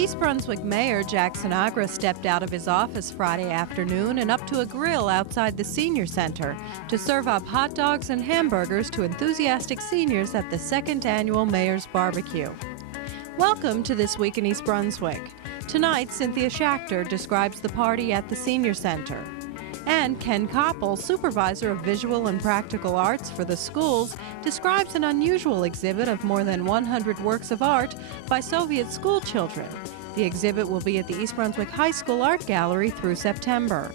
East Brunswick Mayor Jack Sinagra stepped out of his office Friday afternoon and up to a grill outside the senior center to serve up hot dogs and hamburgers to enthusiastic seniors at the second annual Mayor's Barbecue. Welcome to This Week in East Brunswick. Tonight, Cynthia Schachter describes the party at the senior center. And Ken Koppel, supervisor of visual and practical arts for the schools, describes an unusual exhibit of more than 100 works of art by Soviet school children. The exhibit will be at the East Brunswick High School Art Gallery through September.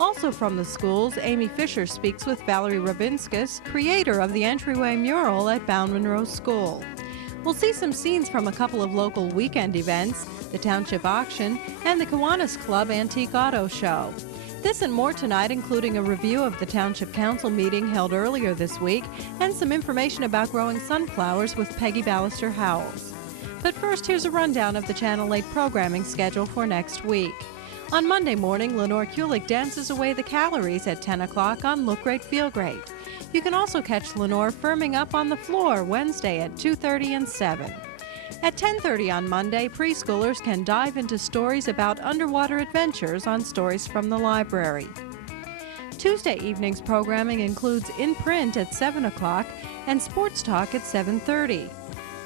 Also from the schools, Amy Fisher speaks with Valerie Rabinskis, creator of the entryway mural at Bowne-Munro School. We'll see some scenes from a couple of local weekend events, the Township Auction and the Kiwanis Club Antique Auto Show. This and more tonight, including a review of the Township Council meeting held earlier this week and some information about growing sunflowers with Pegi Ballister-Howells. But first, here's a rundown of the Channel 8 programming schedule for next week. On Monday morning, Lenore Kulik dances away the calories at 10 o'clock on Look Great, Feel Great. You can also catch Lenore firming up on the floor Wednesday at 2:30 and 7. At 10:30 on Monday, preschoolers can dive into stories about underwater adventures on Stories from the Library. Tuesday evening's programming includes In Print at 7 o'clock and Sports Talk at 7:30.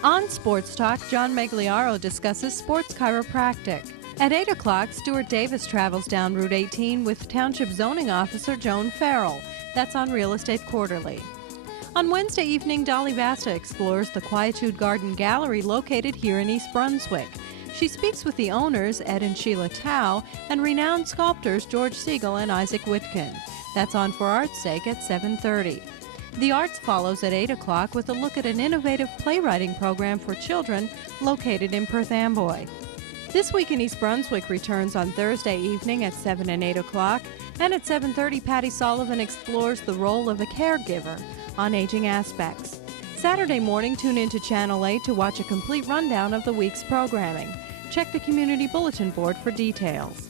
On Sports Talk, John Magliaro discusses sports chiropractic. At 8 o'clock, Stuart Davis travels down Route 18 with Township Zoning Officer Joan Farrell. That's on Real Estate Quarterly. On Wednesday evening, Dolly Vasta explores the Quietude Garden Gallery located here in East Brunswick. She speaks with the owners, Ed and Sheila Tao, and renowned sculptors George Siegel and Isaac Witkin. That's on For Art's Sake at 7:30. The Arts follows at 8 o'clock with a look at an innovative playwriting program for children located in Perth Amboy. This Week in East Brunswick returns on Thursday evening at 7 and 8 o'clock, and at 7:30, Patty Sullivan explores the role of a caregiver on aging aspects. Saturday morning, tune into Channel 8 to watch a complete rundown of the week's programming. Check the Community Bulletin Board for details.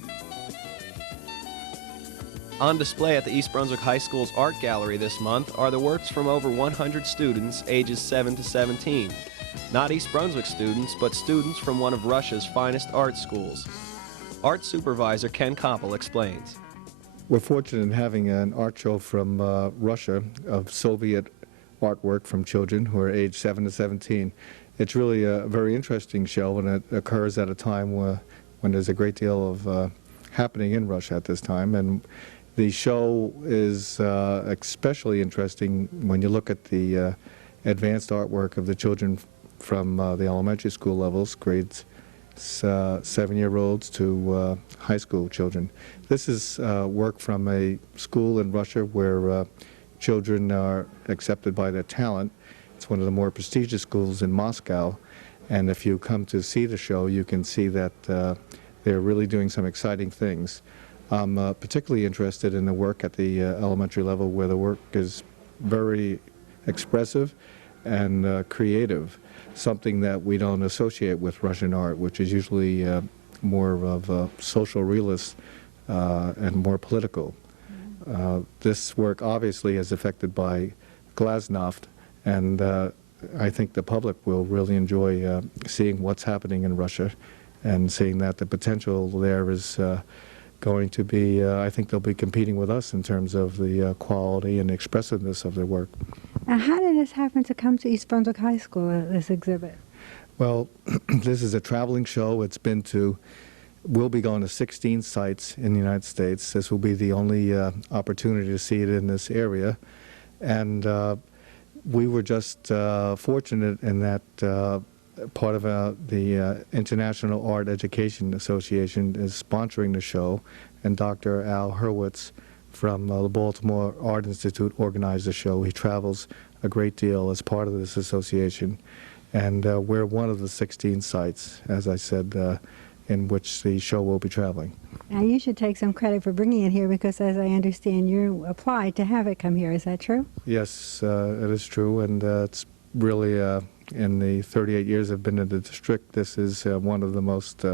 On display at the East Brunswick High School's Art Gallery this month are the works from over 100 students ages 7 to 17. Not East Brunswick students, but students from one of Russia's finest art schools. Art supervisor Ken Koppel explains. We're fortunate in having an art show from Russia of Soviet artwork from children who are aged 7 to 17. It's really a very interesting show, and it occurs at a time when there's a great deal of happening in Russia at this time. And the show is especially interesting when you look at the advanced artwork of the children from the elementary school levels, grades 7-year-olds to high school children. This is work from a school in Russia where children are accepted by their talent. It's one of the more prestigious schools in Moscow, and if you come to see the show, you can see that they're really doing some exciting things. I'm particularly interested in the work at the elementary level, where the work is very expressive and creative, something that we don't associate with Russian art, which is usually more of a social realist and more political. This work obviously is affected by glasnost, and I think the public will really enjoy seeing what's happening in Russia and seeing that the potential there is going to be, I think they'll be competing with us in terms of the quality and expressiveness of their work. Now, how did this happen to come to East Brunswick High School, this exhibit? Well, this is a traveling show. We'll be going to 16 sites in the United States. This will be the only opportunity to see it in this area. And we were just fortunate in that part of the International Art Education Association is sponsoring the show, and Dr. Al Hurwitz from the Baltimore Art Institute organized the show. He travels a great deal as part of this association, and we're one of the 16 sites, as I said, in which the show will be traveling. Now, you should take some credit for bringing it here because, as I understand, you applied to have it come here. Is that true? Yes, it is true, and it's really, in the 38 years I've been in the district, this is one of the most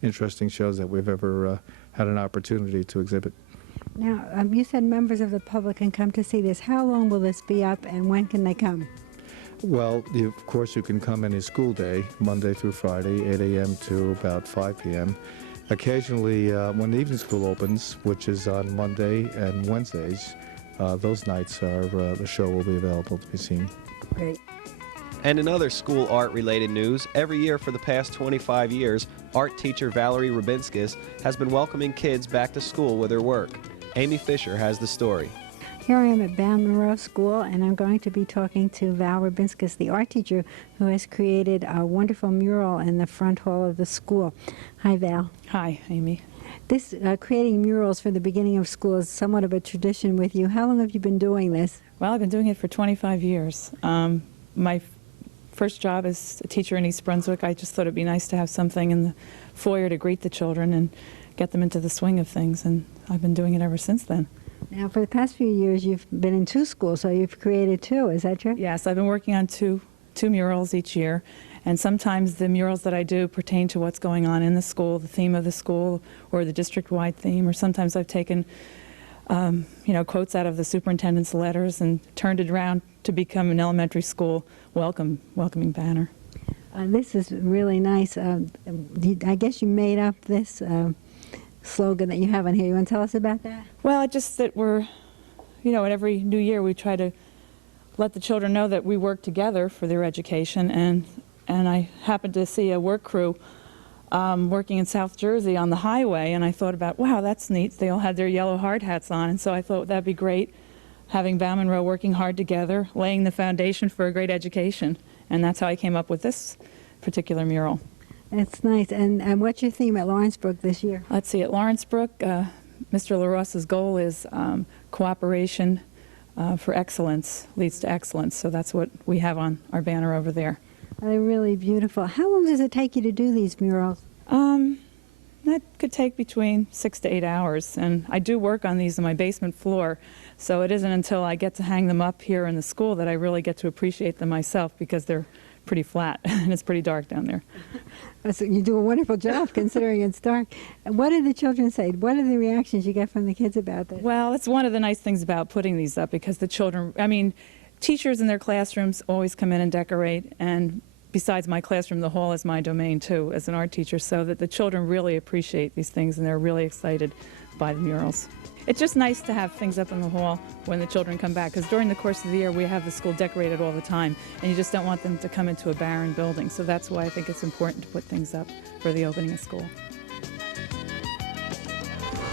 interesting shows that we've ever had an opportunity to exhibit. Now, you said members of the public can come to see this. How long will this be up, and when can they come? Well, of course, you can come any school day, Monday through Friday, 8 a.m. to about 5 p.m. Occasionally, when the evening school opens, which is on Monday and Wednesdays, those nights the show will be available to be seen. Great. And in other school art-related news, every year for the past 25 years, art teacher Valerie Rubinskis has been welcoming kids back to school with her work. Amy Fisher has the story. Here I am at Bowne-Munro School, and I'm going to be talking to Val Rubinskis, the art teacher who has created a wonderful mural in the front hall of the school. Hi, Val. Hi, Amy. This creating murals for the beginning of school is somewhat of a tradition with you. How long have you been doing this? Well, I've been doing it for 25 years. My first job as a teacher in East Brunswick, I just thought it'd be nice to have something in the foyer to greet the children and get them into the swing of things, and I've been doing it ever since then. Now, for the past few years, you've been in 2 schools, so you've created 2. Is that true? Yes, I've been working on two murals each year, and sometimes the murals that I do pertain to what's going on in the school, the theme of the school, or the district-wide theme, or sometimes I've taken quotes out of the superintendent's letters and turned it around to become an elementary school welcoming banner. This is really nice. I guess you made up this slogan that you have on here. You want to tell us about that? Well, just that we're, at every new year we try to let the children know that we work together for their education, and I happened to see a work crew working in South Jersey on the highway, and I thought about, wow, that's neat. They all had their yellow hard hats on, and so I thought that'd be great, having Bowne-Munro working hard together, laying the foundation for a great education, and that's how I came up with this particular mural. That's nice. And what's your theme at Lawrence Brook this year? Let's see, at Lawrence Brook, Mr. LaRosse's goal is cooperation for excellence leads to excellence, so that's what we have on our banner over there. They're really beautiful. How long does it take you to do these murals? That could take between 6 to 8 hours, and I do work on these on my basement floor, so it isn't until I get to hang them up here in the school that I really get to appreciate them myself, because they're pretty flat and it's pretty dark down there. So you do a wonderful job considering it's dark. What did the children say? What are the reactions you get from the kids about this? Well, it's one of the nice things about putting these up, because the children, teachers in their classrooms always come in and decorate, and besides my classroom, the hall is my domain too as an art teacher, so that the children really appreciate these things and they're really excited by the murals. It's just nice to have things up in the hall when the children come back, because during the course of the year we have the school decorated all the time, and you just don't want them to come into a barren building, so that's why I think it's important to put things up for the opening of school.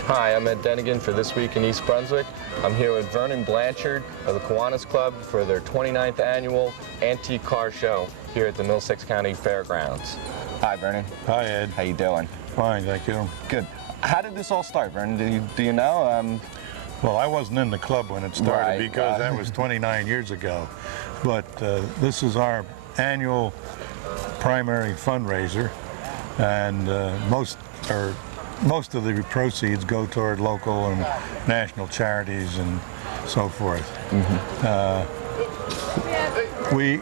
Hi, I'm Ed Denigan for This Week in East Brunswick. I'm here with Vernon Blanchard of the Kiwanis Club for their 29th annual Antique Car Show here at the Middlesex County Fairgrounds. Hi, Vernon. Hi, Ed. How you doing? Fine, thank you. Good. How did this all start, Vernon? Do you know? Well, I wasn't in the club when it started, Right, because that was 29 years ago. But this is our annual primary fundraiser, and most of the proceeds go toward local and national charities and so forth. Mm-hmm. We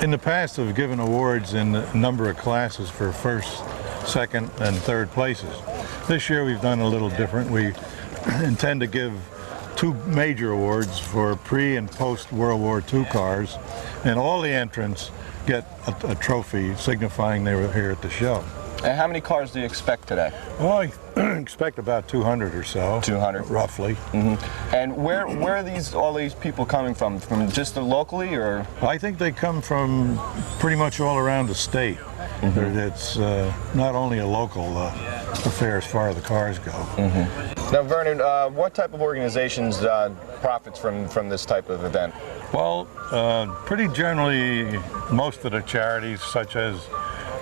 in the past have given awards in a number of classes for first, second, and third places. This year we've done a little different. We intend to give 2 major awards for pre- and post-World War II cars, and all the entrants get a trophy signifying they were here at the show. And how many cars do you expect today? Well, I expect about 200 or so. 200? Roughly. Mm-hmm. And where are all these people coming from? From just locally, or? I think they come from pretty much all around the state. Mm-hmm. It's not only a local affair as far as the cars go. Mm-hmm. Now, Vernon, what type of organizations profits from this type of event? Well, pretty generally, most of the charities, such as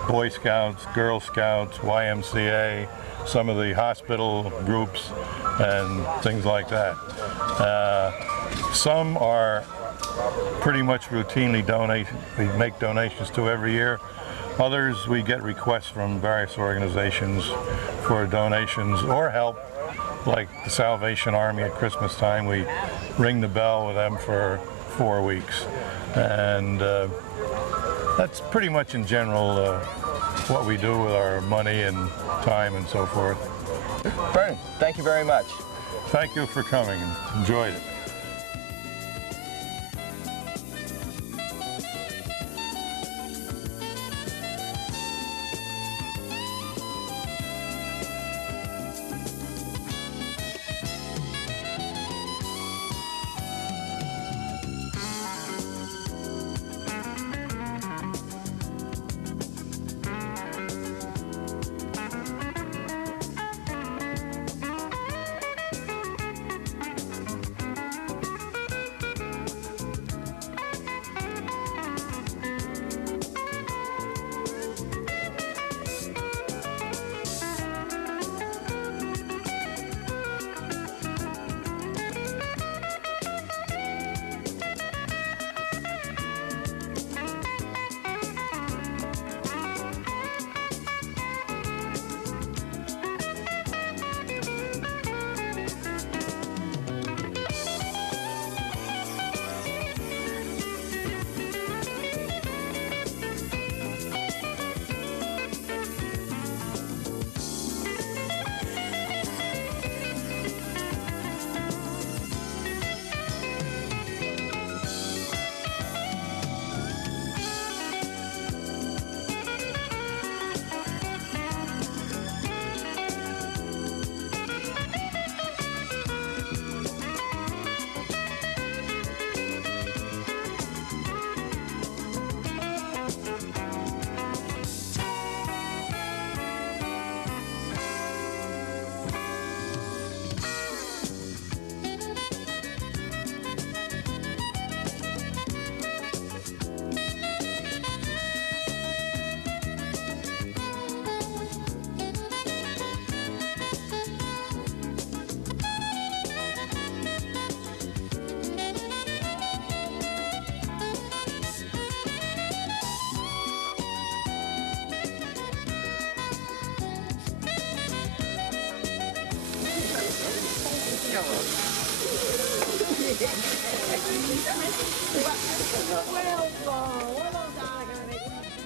Boy Scouts, Girl Scouts, YMCA, some of the hospital groups, and things like that. Some are pretty much routinely we make donations to every year. Others, we get requests from various organizations for donations or help, like the Salvation Army at Christmas time. We ring the bell with them for 4 weeks. And that's pretty much in general what we do with our money and time and so forth. Vernon, thank you very much. Thank you for coming and enjoyed it.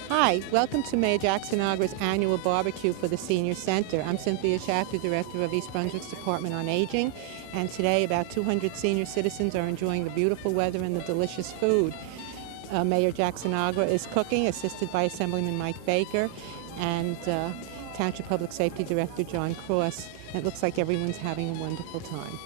Hi, welcome to Mayor Jackson Agra's annual barbecue for the Senior Center. I'm Cynthia Schachter, Director of East Brunswick's Department on Aging, and today about 200 senior citizens are enjoying the beautiful weather and the delicious food. Mayor Jackson Agra is cooking, assisted by Assemblyman Mike Baker and Township Public Safety Director John Cross. And it looks like everyone's having a wonderful time.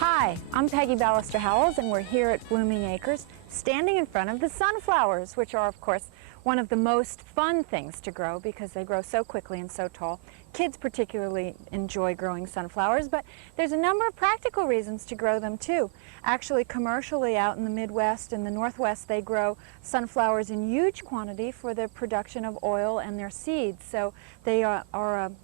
Hi, I'm Peggy Ballister-Howells, and we're here at Blooming Acres, standing in front of the sunflowers, which are, of course, one of the most fun things to grow because they grow so quickly and so tall. Kids particularly enjoy growing sunflowers, but there's a number of practical reasons to grow them too. Actually, commercially out in the Midwest and the Northwest, they grow sunflowers in huge quantity for the production of oil and their seeds, so they are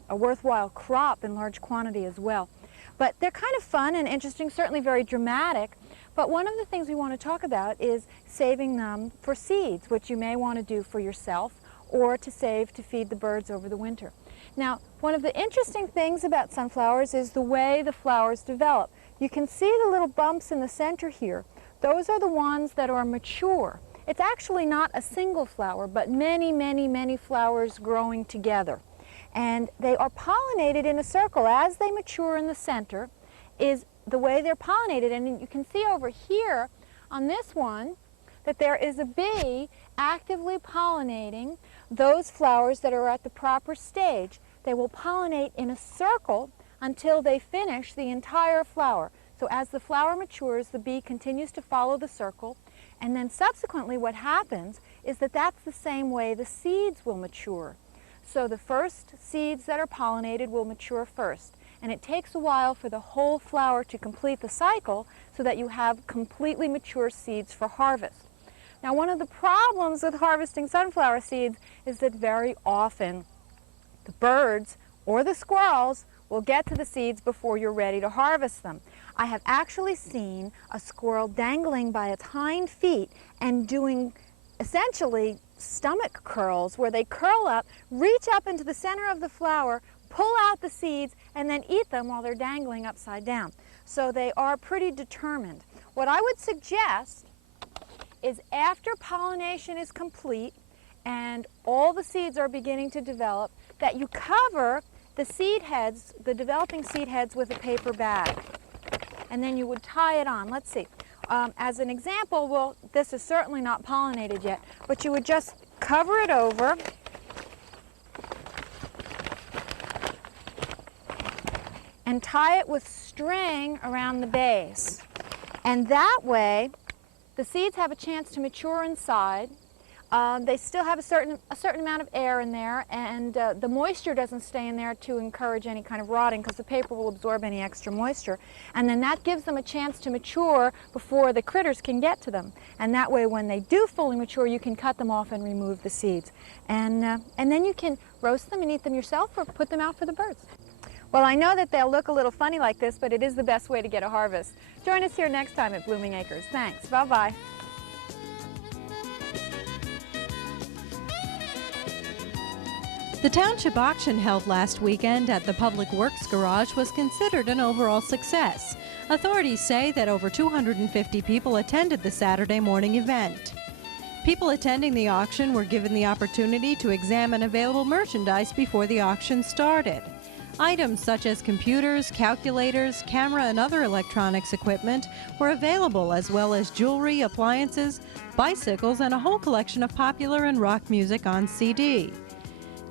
a worthwhile crop in large quantity as well. But they're kind of fun and interesting, certainly very dramatic. But one of the things we want to talk about is saving them for seeds, which you may want to do for yourself or to save to feed the birds over the winter. Now, one of the interesting things about sunflowers is the way the flowers develop. You can see the little bumps in the center here. Those are the ones that are mature. It's actually not a single flower, but many, many, many flowers growing together. And they are pollinated in a circle. As they mature in the center is the way they're pollinated. And you can see over here on this one that there is a bee actively pollinating those flowers that are at the proper stage. They will pollinate in a circle until they finish the entire flower. So as the flower matures, the bee continues to follow the circle. And then subsequently what happens is that that's the same way the seeds will mature. So the first seeds that are pollinated will mature first, and it takes a while for the whole flower to complete the cycle so that you have completely mature seeds for harvest. Now, one of the problems with harvesting sunflower seeds is that very often the birds or the squirrels will get to the seeds before you're ready to harvest them. I have actually seen a squirrel dangling by its hind feet and doing essentially stomach curls, where they curl up, reach up into the center of the flower, pull out the seeds, and then eat them while they're dangling upside down. So they are pretty determined. What I would suggest is after pollination is complete and all the seeds are beginning to develop, that you cover the seed heads, the developing seed heads, with a paper bag. And then you would tie it on. Let's see. As an example, well, this is certainly not pollinated yet, but you would just cover it over and tie it with string around the base. And that way, the seeds have a chance to mature inside. they still have a certain amount of air in there, and the moisture doesn't stay in there to encourage any kind of rotting, because the paper will absorb any extra moisture. And then that gives them a chance to mature before the critters can get to them. And that way, when they do fully mature, you can cut them off and remove the seeds. And then you can roast them and eat them yourself, or put them out for the birds. Well, I know that they'll look a little funny like this, but it is the best way to get a harvest. Join us here next time at Blooming Acres. Thanks. Bye-bye. The Township auction held last weekend at the Public Works Garage was considered an overall success. Authorities say that over 250 people attended the Saturday morning event. People attending the auction were given the opportunity to examine available merchandise before the auction started. Items such as computers, calculators, camera, and other electronics equipment were available, as well as jewelry, appliances, bicycles, and a whole collection of popular and rock music on CD.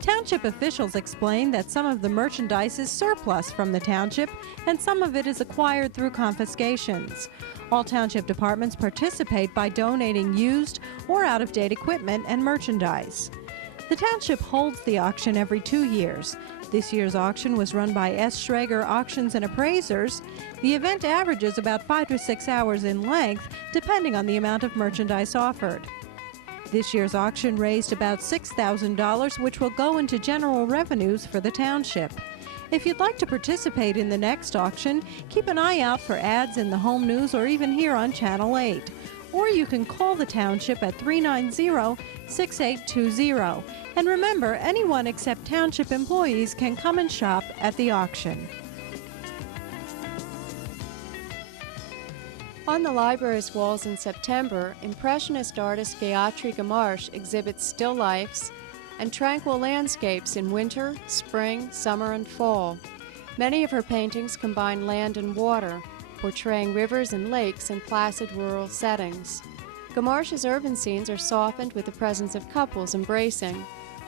Township officials explained that some of the merchandise is surplus from the township and some of it is acquired through confiscations. All township departments participate by donating used or out-of-date equipment and merchandise. The township holds the auction every 2 years. This year's auction was run by S. Schrager Auctions and Appraisers. The event averages about 5 to 6 hours in length, depending on the amount of merchandise offered. This year's auction raised about $6,000, which will go into general revenues for the township. If you'd like to participate in the next auction, keep an eye out for ads in the home news or even here on Channel 8. Or you can call the township at 390-6820. And remember, anyone except township employees can come and shop at the auction. On the library's walls in September, Impressionist artist Gayatri Gamarsh exhibits still lifes and tranquil landscapes in winter, spring, summer, and fall. Many of her paintings combine land and water, portraying rivers and lakes in placid rural settings. Gamarsh's urban scenes are softened with the presence of couples embracing.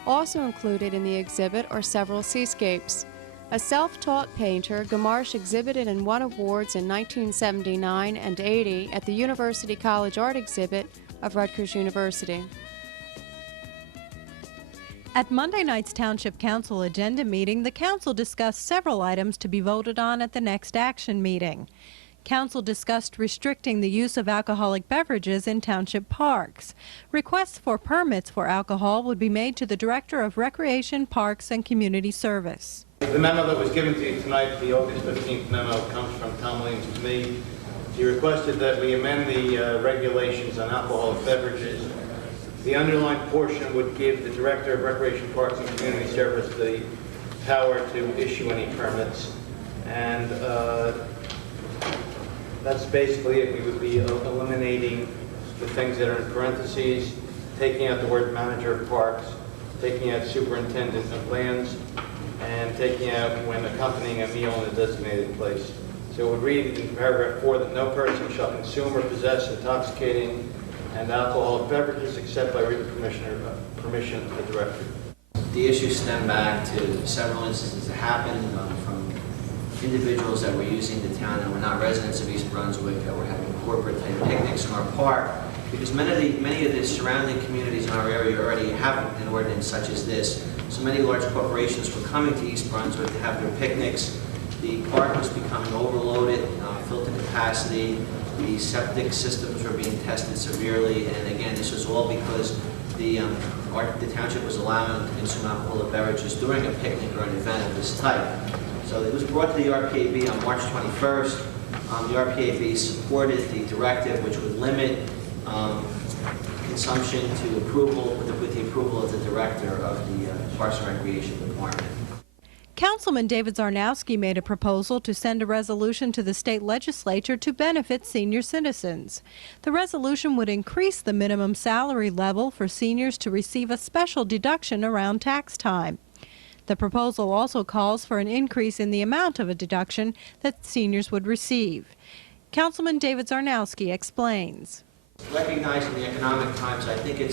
Also included in the exhibit are several seascapes. A self-taught painter, Gamarsh exhibited and won awards in 1979 and 80 at the University College Art Exhibit of Rutgers University. At Monday night's Township Council agenda meeting, the Council discussed several items to be voted on at the next action meeting. Council discussed restricting the use of alcoholic beverages in township parks. Requests for permits for alcohol would be made to the Director of Recreation, Parks, and Community Service. The memo that was given to you tonight, the August 15th memo, comes from Tom Williams to me. He requested that we amend the regulations on alcoholic beverages. The underlined portion would give the Director of Recreation, Parks, and Community Service the power to issue any permits. And that's basically it. We would be eliminating the things that are in parentheses, taking out the word manager of parks, taking out superintendent of lands, and taking out when accompanying a meal in a designated place. So it would read in paragraph 4 that no person shall consume or possess intoxicating and alcoholic beverages except by written permission of the director. The issues stem back to several instances that happened from individuals that were using the town that were not residents of East Brunswick, that were having corporate type picnics in our park, because many of the surrounding communities in our area already have an ordinance such as this. So many large corporations were coming to East Brunswick to have their picnics. The park was becoming overloaded, filled to capacity. The septic systems were being tested severely, and again, this was all because the township was allowing them to consume alcoholic beverages during a picnic or an event of this type. So it was brought to the RPAB on March 21st. The RPAB supported the directive, which would limit consumption to approval with the approval of the director of the Parks and Recreation Department. Councilman David Zarnowski made a proposal to send a resolution to the state legislature to benefit senior citizens. The resolution would increase the minimum salary level for seniors to receive a special deduction around tax time. The proposal also calls for an increase in the amount of a deduction that seniors would receive. Councilman David Zarnowski explains. Recognizing the economic times, I think it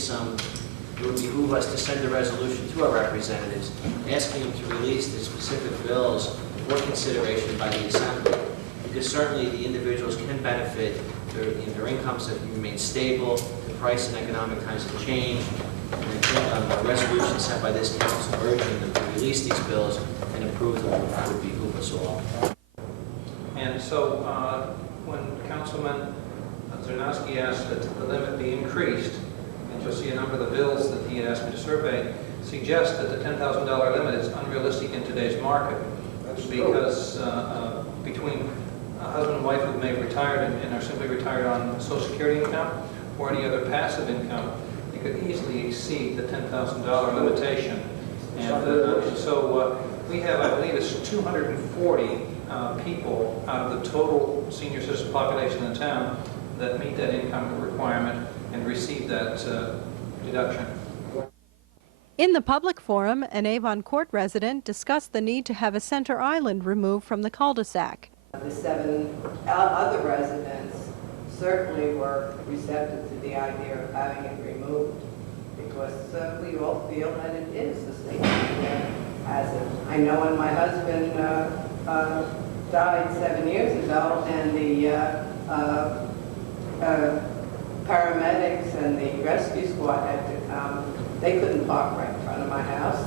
would behoove us to send a resolution to our representatives asking them to release the specific bills for consideration by the Assembly, because certainly the individuals can benefit their incomes have remained stable, the price and economic times have changed, and I think a resolution sent by this council urging them to release these bills and approve them would behoove us all. And so when Councilman Zarnowski asked that the limit be increased, and you'll see a number of the bills that he asked me to survey, suggest that the $10,000 limit is unrealistic in today's market. That's because between a husband and wife who may have retired and are simply retired on Social Security income or any other passive income, they could easily exceed the $10,000 limitation. And so we have, I believe, it's 240 people out of the total senior citizen population in the town that meet that income requirement and receive that deduction. In the public forum, an Avon Court resident discussed the need to have a center island removed from the cul-de-sac. The 7 other residents certainly were receptive to the idea of having it removed because we all feel that it is a safety hazard. I know when my husband died 7 years ago and the paramedics and the rescue squad had to come, they couldn't park right in front of my house.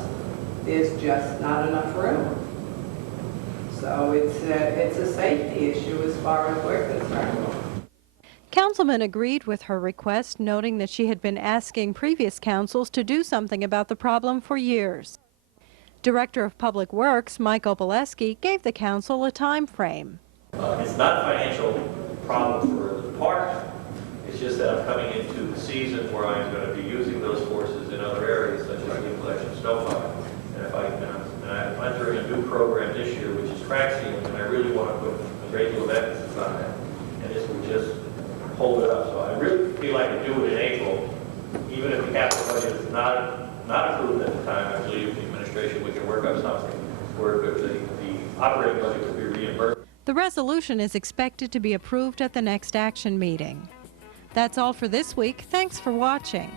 There's just not enough room. So it's a safety issue as far as we're concerned. Councilman agreed with her request, noting that she had been asking previous councils to do something about the problem for years. Director of Public Works, Mike Opaleski, gave the council a time frame. It's not a financial problem for the park. It's just that I'm coming into the season where I'm going to be using those forces in other areas, such as the collection of snowfall. And I'm entering a new program this year, which is crack sealing, and I really want to put a great deal of emphasis on that. And this would just hold it up. So I really feel I could do it in April, even if the capital budget is not approved at the time. I believe the administration we can work on something where the operating budget could be reimbursed. The resolution is expected to be approved at the next action meeting. That's all for this week. Thanks for watching.